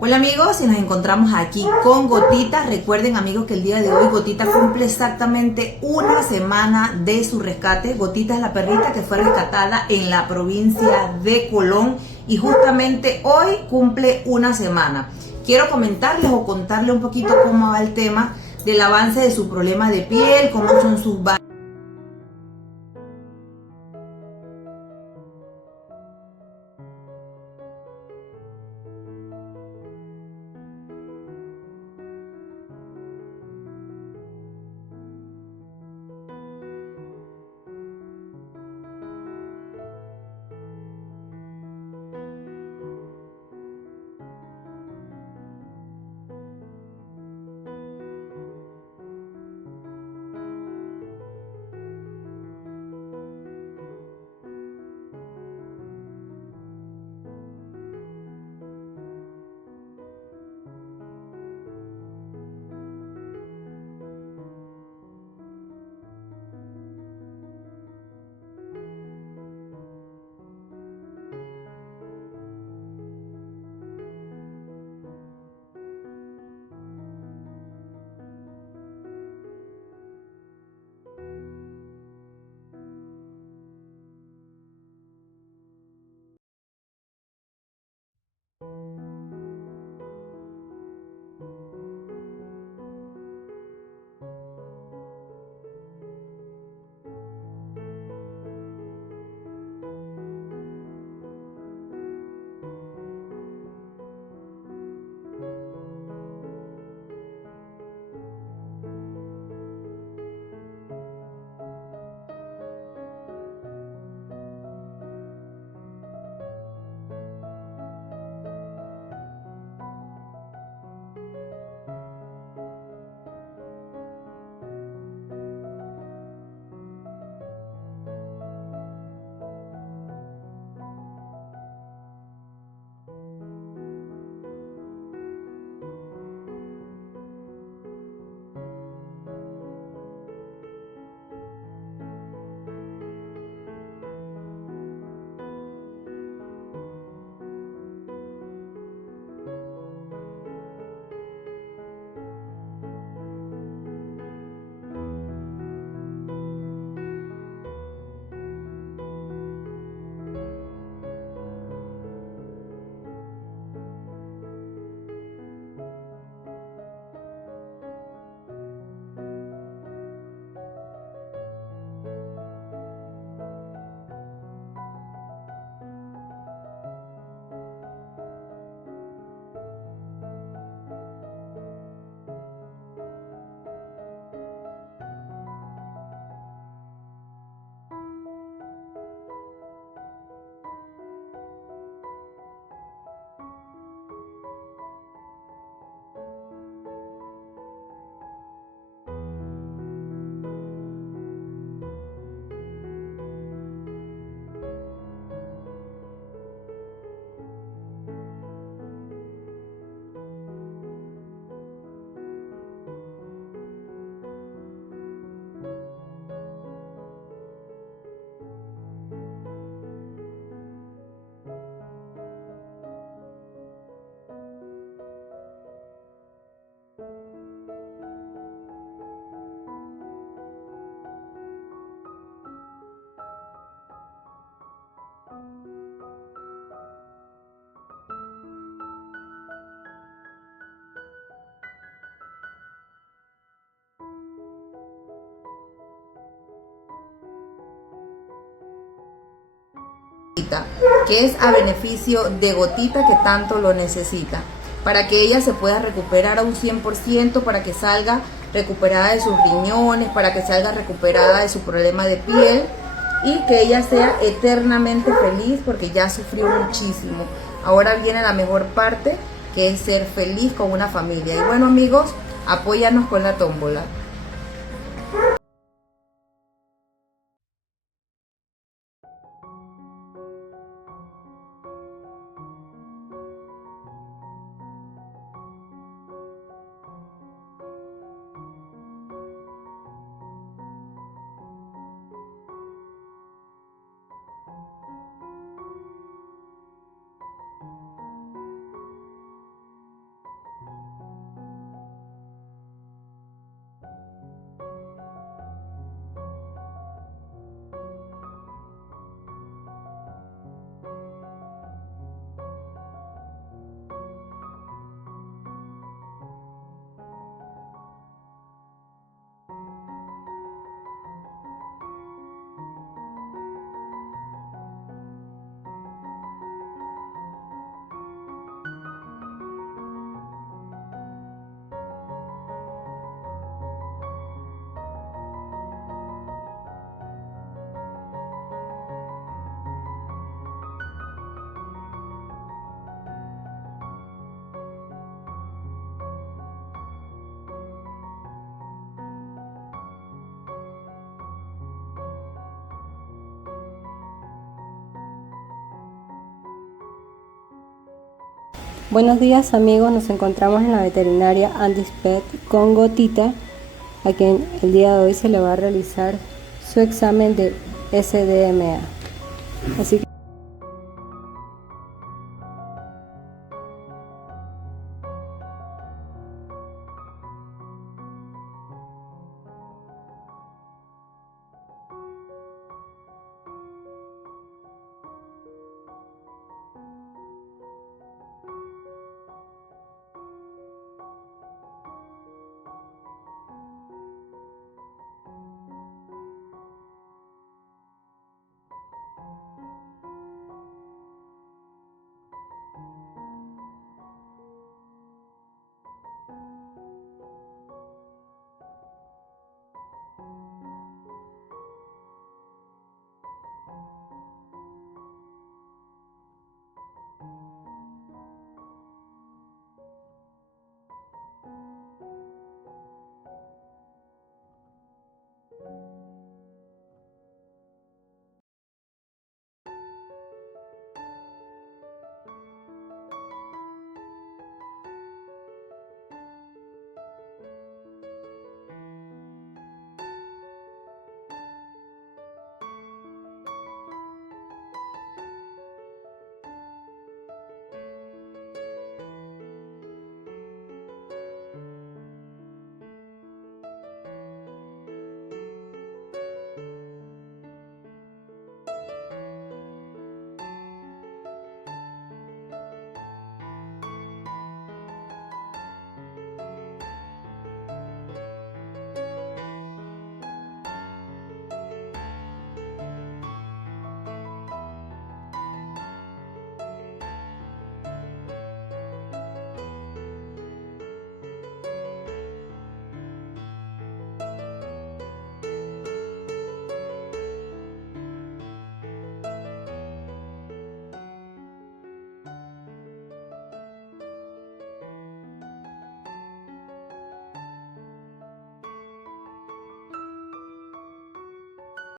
Hola amigos, y nos encontramos aquí con Gotita. Recuerden amigos que el día de hoy Gotita cumple exactamente una semana de su rescate. Gotita es la perrita que fue rescatada en la provincia de Colón y justamente hoy cumple una semana. Quiero comentarles o contarles un poquito cómo va el tema del avance de su problema de piel, cómo son sus que es a beneficio de Gotita que tanto lo necesita, para que ella se pueda recuperar a un 100%, para que salga recuperada de sus riñones, para que salga recuperada de su problema de piel y que ella sea eternamente feliz porque ya sufrió muchísimo. Ahora viene la mejor parte, que es ser feliz con una familia. Y bueno amigos, apóyanos con la tómbola. Buenos días amigos, nos encontramos en la veterinaria Andis Pet con Gotita, a quien el día de hoy se le va a realizar su examen de SDMA. Así que